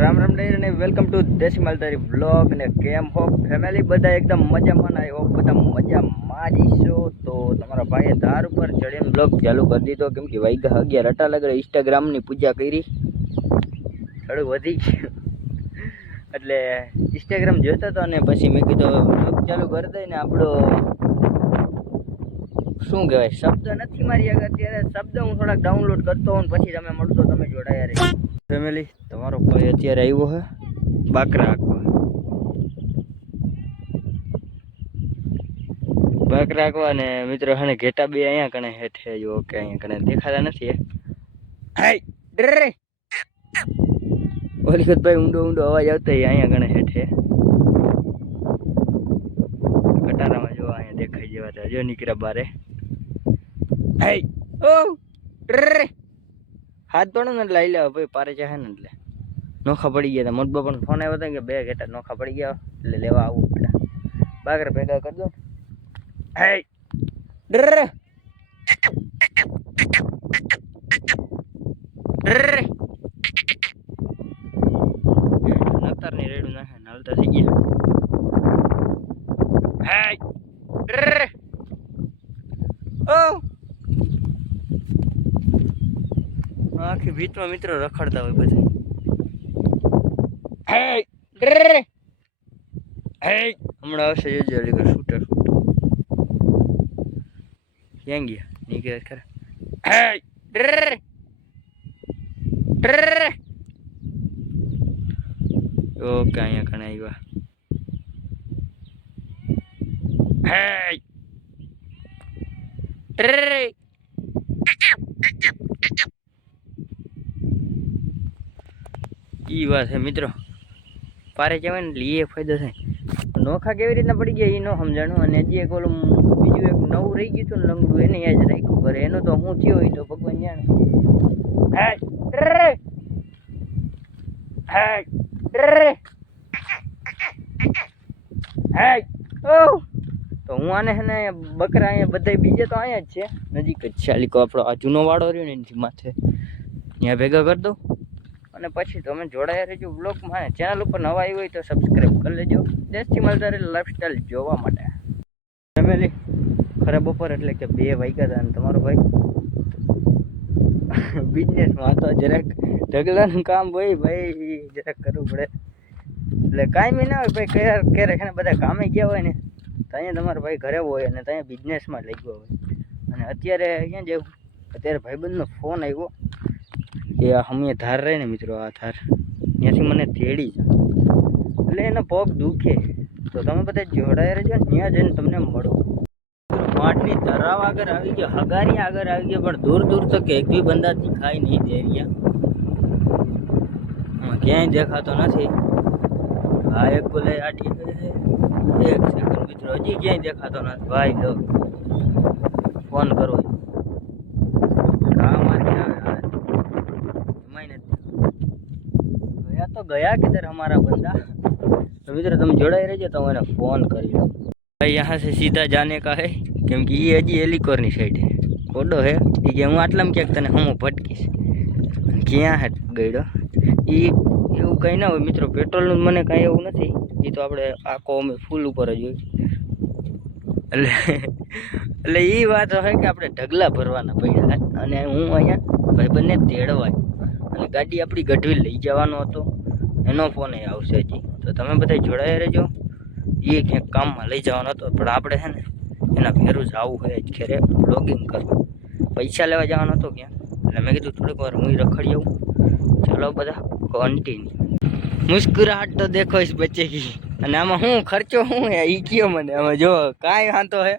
રામ રામ ડાયર અને welcome to દેશી માલધારી vlog ને કેમ હો ફેમિલી બધા એકદમ મજામાં ના હો બધા મજામાં જ છો તો તમારા ભાઈએ ધાર ઉપર ચડીને વ્લોગ ચાલુ કરી દીધો કેમ કે વાગ્યા 11 અટા લગડે ઇન્સ્ટાગ્રામની પૂજા કરી થોડું વધી ગયું એટલે ઇન્સ્ટાગ્રામ જોતો હતો અને પછી મેં કીધું વ્લોગ ચાલુ કરી દઈને આપણો શું કહેવાય શબ્દ નથી મારી આગળ અત્યારે શબ્દ હું થોડાક ડાઉનલોડ કરતો હોઉં પછી તમે મળતો તમે જોડાયા રહે ફેમિલી તમારો ભાઈ અત્યારે આવ્યો હે બાકરા આંકવા ને મિત્રો હને ઘેટા બે અહીંયા કણે હેઠે જો કે અહીંયા કણે દેખાતા નથી હાય ડરે ઓલી વખત ભાઈ ઊંડો અવાજ આવતો અહીંયા કણે હેઠે કટારામાં જો અહીંયા દેખાઈ જેવા હતા જો નીકળ્યા બારે હાય ઓ ડરે હાથ ધોણો ને લઈ લેવા ભાઈ પારે ચાહે ને એટલે નોખા પડી ગયા હતા મોટબા પણ ફોન આવ્યો હતો કે બે ઘેટા નોખા પડી ગયા એટલે લેવા આવું પેલા બાકરા ભેગા કરી દો હે ડર નતરની રેડું નાખે હાલતા થઈ ગયા હે ડર ઓ આખી ભીતમાં મિત્રો રખડતા હોય બધા હે ડર હે હમણાં આવશે જોજો અલીગઢ શૂટર ક્યાં ગયા નીકળે ખરા હે ડર ડર ઓકે અહીંયા કણે આવ્યા હે ડર ઈ વાત છે મિત્રો પારે કહેવાય ને એટલે એ ફાયદો થાય નોખા કેવી રીતના પડી ગયા એ ન સમજાણું અને હજી એક ઓલું બીજું એક નવું રહી ગયું હતું ને લંગડું એને યાદ રાખ્યું કરે એનો તો હું થયો હોય તો ભગવાન જાણે તો હું આને છે ને બકરા અહીંયા બધા બીજે તો અહીંયા જ છે નજીક જ છે આલીકો આપણો આ જૂનો વાળો રહ્યો ને એની માથે ત્યાં ભેગા કરી દઉં અને પછી તમે જોડાયા રહેજો બ્લોગમાં ચેનલ ઉપર નવા આવી હોય તો સબસ્ક્રાઈબ કરી લેજો દેશી માલધારી લાઈફસ્ટાઈલ જોવા માટે ફેમિલી ખરા બપોર એટલે કે 2 વાગ્યા હતા અને તમારો ભાઈ બિઝનેસમાં હતો જરાક ઢગલાનું કામ ભાઈ જરાક કરવું પડે એટલે કાંઈ ના હોય ભાઈ ક્યારેક બધા કામે ગયા હોય ને તો અહીંયા તમારો ભાઈ ઘરે હોય અને ત્યાં બિઝનેસમાં લઈ ગયો હોય અને અત્યારે અહીંયા જેવું અત્યારે ભાઈબંધનો ફોન આવ્યો કે અમે ધાર રહે ને મિત્રો આ ધાર ત્યાંથી મને તેડી જાય એટલે એનો પગ દુખે તો તમે બધા જોડાયા રહેજો ત્યાં જઈને તમને મળો માઠની તરાવ આગળ આવી ગયો હગારી આગળ આવી ગયો પણ દૂર દૂર તક એક બી બંદા દેખાય નહીં દે રહ્યા ક્યાંય દેખાતો નથી હા એક બોલે આટી એક સેકન્ડ મિત્રો હજી ક્યાંય દેખાતો નથી ભાઈ લો ફોન કરો गया किधर हमारा बंदा तो मित्र तुम जोड़े रहो तो मैंने फ़ोन कर लो भाई यहाँ से सीधा जाने का है क्योंकि ये हजी एलिकोरनी साइड है ओडो है कि हूँ आटलाम क्या तने हम भटकीश क्या है गईडो એવું કંઈ ના હોય મિત્રો પેટ્રોલનું મને કાંઈ એવું નથી એ તો આપણે આખો અમે ફૂલ ઉપર જ હોય એટલે એ વાત હોય કે આપણે ઢગલા ભરવાના પડ્યા અને હું અહીંયા ભાઈબંધને તેડવાય અને ગાડી આપણી ગઢવી લઈ જવાનો હતો એનો ફોન આવશે હજી તો તમે બધા જોડાયા રહેજો એ ક્યાંક કામમાં લઈ જવાનો હતો પણ આપણે છે ને એના ભેરું જ આવું હોય જ ઘરે બ્લોગિંગ કરવું પૈસા લેવા જવાનો હતો ક્યાં એટલે મેં કીધું થોડીક વાર હું રખડી આવું ચાલો બધા કન્ટિન્યુ મુસ્કુરાહટ તો દેખો ઇસ બચ્ચે કી અને આમાં શું ખર્ચો શું હે એ કયો મને આમાં જો કાંઈ વાંધો હે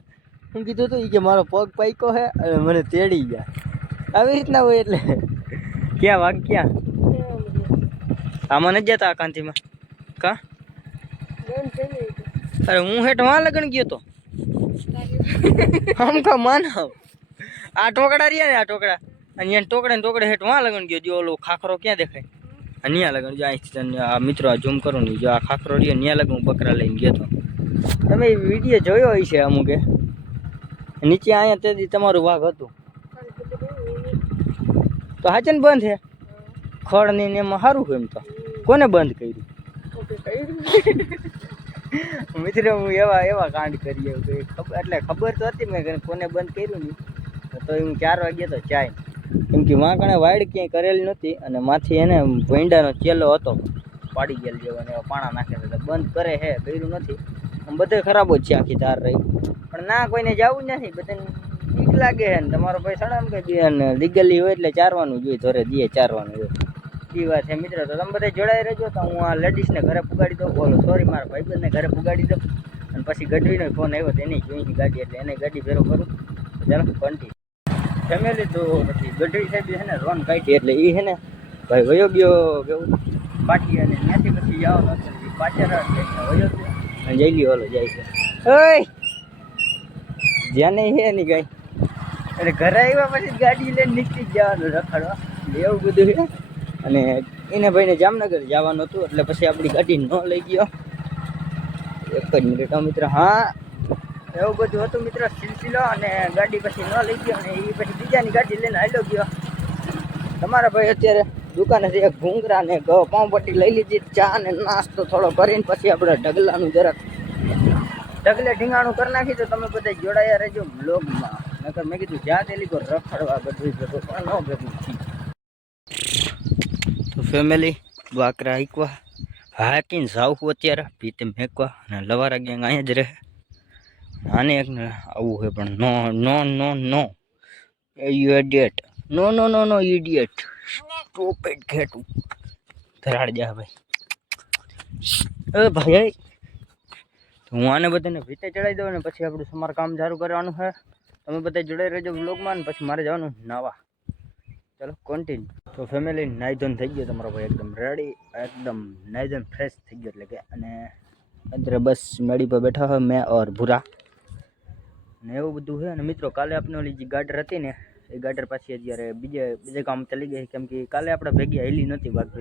હું કીધું હતું કે મારો પગ પાક્યો હે અને મને તેડી ગયા આવી રીતના હોય એટલે ક્યાં વાગ્યા આમાં નથી જતા આ કાંતિમાં કા અરે હું હેઠ વાં લગન ગયો તો આમ કા માનવ આ ટોકડા રહ્યા ને આ ટોકડા અહીંયા ટોકડે હેઠ વાં લગન ગયો જો ઓલો ખાખરો ક્યાં દેખાય અહીંયા લગન જો અહીંથી આ મિત્રો આ ઝૂમ કરો ને જો આ ખાખરો રહ્યો ત્યાં લગન હું બકરા લઈને ગયો તો તમે વિડીયો જોયો હશે અમુકે નીચે અહીંયા તેથી તમારું વાઘ હતું તો હાચન બંધ છે ખડ ને એમાં સારું હોય એમ તો કોને બંધ કર્યું? મિત્રો હું એવા કાંડ કરીએ કે ખબર એટલે ખબર તો હતી મેં કોને બંધ કર્યું નહીં તો હું 4 વાગ્યે તો ચાય કેમ કે વાંકણે વાઈડ ક્યાંય કરેલી નહોતી અને માથી એને ભોંયડાનો ચેલો હતો પાડી ગયેલ જેવો અને એવા પાણા નાખેલા એટલે બંધ કરે હે કર્યું નથી આમ બધે ખરાબ જ છે આખી તાર રહી પણ ના કોઈને જવું નથી બધાને બીક લાગે છે ને તમારો ભાઈ સડામ કે દે ને લીગલી હોય એટલે ચારવાનું જોઈએ ધોરે દીએ ચારવાનું હોય એ વાત છે મિત્રો તો તમે બધા જોડાઈ રહેજો તો હું આ લેડીઝને ઘરે પુગાડી દઉં બોલો સોરી મારા ભાઈબંધને ઘરે પુગાડી દઉં અને પછી ગઢવીનો ફોન આવ્યો તો એની જોઈની ગાડી એટલે એને ગાડી ભેરો કરું ચાલો કન્ટિન્યુ ફેમિલી તો પછી ગઢવી સાહેબ છે ને રોન કાઢી એટલે એ છે ને ભાઈ વયો ગયો કેવું પાટી અને ત્યાંથી પછી જવાનો પાછળ વયો ગયો અને જઈ લ્યો ઓલો જાય છે ઓય જ્યાં નહીં છે નહીં કાંઈ એટલે ઘરે આવ્યા પછી ગાડી લઈને નીકળી જ જવાનું રખડવા એવું બધું છે અને એને ભાઈને જામનગર જવાનું હતું એટલે પછી આપણી ગાડી ન લઈ ગયો એક જ મિનિટ મિત્ર હા એવું બધું હતું મિત્ર સિલસિલો અને ગાડી પછી ન લઈ ગયો અને એ પછી બીજાની ગાડી લઈને હાલ્યો ગયો તમારા ભાઈ અત્યારે દુકાનેથી એક ઘૂંઘરા ને પાઉંપટ્ટી લઈ લીધી ચા ને નાસ્તો થોડો કરીને પછી આપણે ઢગલાનું જરાક ઢગલે ઢીંગાણું કરી નાખી તો તમે બધા જોડાયા રહેજો બ્લોગમાં નકર મેં કીધું જ્યાં તે લીધો રખડવા બધું ભેગું પણ ન ભેગું તો ફેમિલી બાકરા હાંકવા હાકીને જાવું અત્યારે ભીતે મેકવા અને લવારા ગેંગ અહીંયા જ રહે આને એક આવું હોય પણ no no no no you idiot no no no no idiot stupid ઘેટું ધરાડ જા ભાઈ એ ભાઈ હું આને બધાને ભીતે ચડાવી દઉં ને પછી આપણું તમારું કામ ચાલુ કરવાનું છે તમે બધા જોડાઈ રહેજો બ્લોગમાં ને પછી મારે જવાનું નાવા ચાલો કન્ટિન્યુ તો ફેમિલી નાઈ ધોન થઈ ગયો તમારો ભાઈ એકદમ રેડી એકદમ નાઈ ધોન ફ્રેશ થઈ ગયો એટલે કે અને અત્યારે બસ મેડી પર બેઠા હોય મેં ઓર ભૂરા ને એવું બધું છે અને મિત્રો કાલે આપણે ઓલી જે ગાડર હતી ને એ ગાડર પાછી અત્યારે બીજે કામ ચાલી ગઈ કેમ કે કાલે આપણે ભેગી હેલી નહોતી ભાગ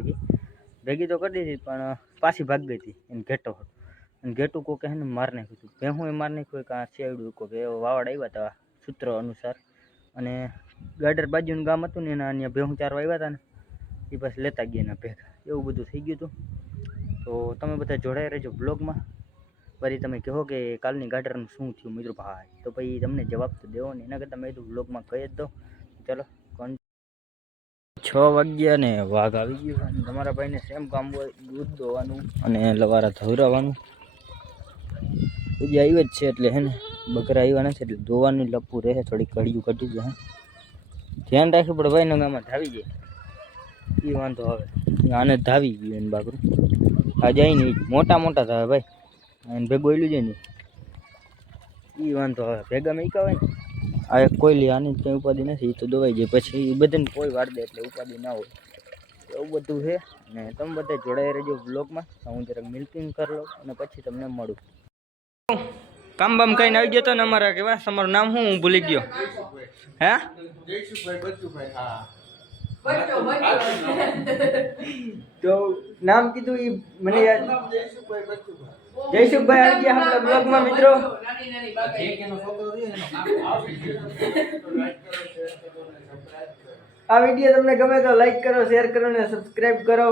ભેગી તો કરી દીધી પણ પાછી ભાગ ગઈ હતી એને ઘેટો અને ઘેટું કોઈ કહે ને માર નાખ્યું હતું ભેહું એ માર નાખ્યું કાં શેવડું કોઈ એવો વાવડ આવ્યા હતા સૂત્રો અનુસાર અને ગાડર બાજુનું ગામ હતું ને એના અહીંયા ભેહું ચારવા આવ્યા હતા ને એ પછી લેતા ગયા એના ભેગા એવું બધું થઈ ગયું હતું તો તમે બધા જોડાઈ રહેજો બ્લોગમાં ફરી તમે કહો કે કાલની ગાડરનું શું થયું મિત્રો ભાઈ તો પછી તમને જવાબ તો દેવો ને એના કરતાં મેં તો બ્લોગમાં કહી જ દઉં ચાલો 6 વાગ્યા ને વાઘ આવી ગયો અને તમારા ભાઈને સેમ કામ હોય દૂધ દોવાનું અને લવારા ધોરાવાનું હજી આવ્યો જ છે એટલે હે ને બકરા આવ્યા નથી એટલે દોવાનું લપવું રહે થોડીક કડિયું કટી જાય ધ્યાન રાખવું પડે ભાઈ નગામાં ધાવી જાય એ વાંધો હવે આને ધાવી ગયું એને બાકરું આ જાય ને મોટા ધાવે ભાઈ એને ભેગું ઓયલું જાય ને એ વાંધો હવે ભેગા મેકા હોય ને આ એક કોયલી આની કંઈ ઉપાધિ નથી એ તો દવાઈ જાય પછી એ બધાને કોઈ વાળ દે એટલે ઉપાધિ ના હોય એવું બધું છે અને તમે બધા જોડાઈ રહેજો બ્લોગમાં હું જરાક મિલ્કિંગ કરી લઉં અને પછી તમને મળું કામ બામ કઈને આવી ગયો તો ને અમારા કેવા તમારું નામ શું હું ભૂલી ગયો હે તો નામ કીધું એ મને યાદ જયસુખભાઈ આવી ગયા આપણા બ્લોગમાં મિત્રો આ વિડીયો તમને ગમે તો લાઈક કરો શેર કરો ને સબસ્ક્રાઇબ કરો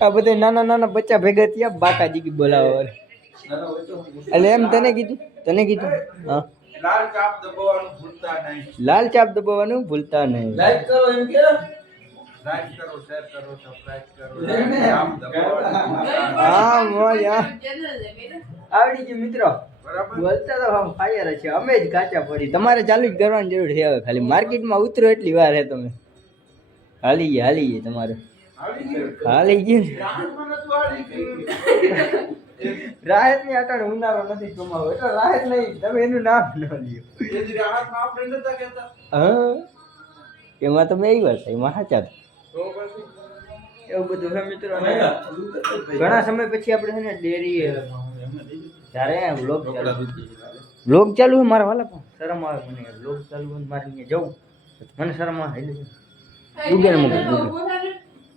આ બધા નાના બચ્ચા ભેગા થયા બાકાજી બોલાવો એટલે એમ તને કીધું હા લાલ ચાપ દબાવવાનું ભૂલતા નહીં લાઈક કરો એમ કે લાઈક કરો શેર કરો સબસ્ક્રાઇબ કરો હા મોયા આવડી ગયું મિત્રો બરાબર બોલતા તો ફાયર છે અમે જ કાચા પડી તમારે ચાલુ જ કરવાની જરૂર છે હવે ખાલી માર્કેટમાં ઉતરો એટલી વાર હે તમે હાલી ગઈ તમારે હાલી ગયું રાહત ની અટાણ ઉનાળો નથી કમાવો એટલે રાહત નહીં તમે એનું નામ ન લ્યો હા એમાં તમે એ વાત એમાં સાચા એવું બધું હે મિત્રો ઘણા સમય પછી આપણે છે ને ડેરી ત્યારે વ્લોગ ચાલુ હોય મારા વાલા પણ શરમ આવે મને વ્લોગ ચાલુ હોય મારે અહીંયા જવું મને શરમ આવે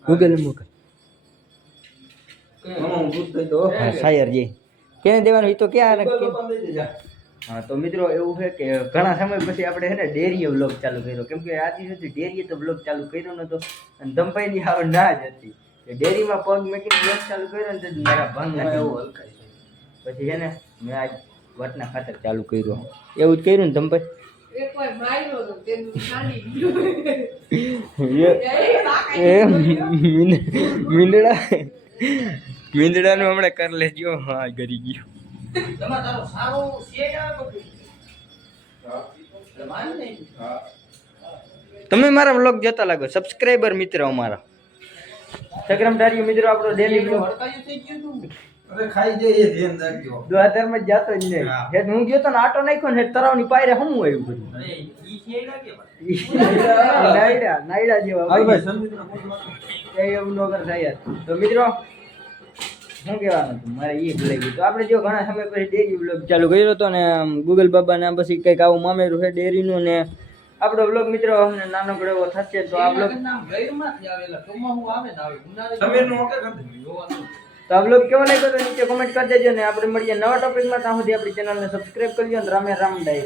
ગૂગલ મોકલ શાયર જી કેને દેવાનું એ તો ક્યાં હા તો મિત્રો એવું છે કે ઘણા સમય પછી આપણે છે ને ડેરીએ વ્લોગ ચાલુ કર્યો, કેમ કે આથી સુધી ડેરીએ તો વ્લોગ ચાલુ કર્યો નતો અને ધમભાઈની હાવ ના જ હતી કે ડેરીમાં પગ મૂકીને વ્લોગ ચાલુ કર્યો ને તો મારા ભંગ એવું હલકાય પછી છે ને મેં આજ વટના ખાતર ચાલુ કર્યું. એવું જ કર્યું ને ધમભાઈ? મીંદડાનું હમણાં કરી લેજો. હા કરી ગયું. તમે મારા વ્લોગ જોતા લાગો, સબસ્ક્રાઇબર મિત્ર અમારા સગ્રામધારી મિત્રો આપણો ડેલી વ્લોગ ખાઈ જાય એ ધ્યાન રાખજો. દ્વારકામાં જાતો જ નહીં. હેડ હું ગયો તો ને આટો નાખ્યો ને તરાવની પાયરે હમ આવ્યું બધું. નાયડા જેવા એવું ન કરતા યાર. તો મિત્રો શું કહેવાનું હતું મારે એ ભૂલાઈ ગયું. તો આપણે જો ઘણા સમય પછી ડેરી વ્લોગ ચાલુ કર્યો હતો ને ગૂગલ બાબાના પછી કંઈક આવું મામેરું છે ડેરીનું ને આપણો વ્લોગ મિત્રો નાનકડો એવો થશે. તો આ વ્લોગ તો આ વ્લોગ કેવો લાગ્યો તો નીચે કોમેન્ટ કરી દેજો ને આપણે મળીએ નવા ટોપિકમાં. ત્યાં સુધી આપણી ચેનલને સબસ્ક્રાઇબ કરજો ને રામે રામ ડાયરા.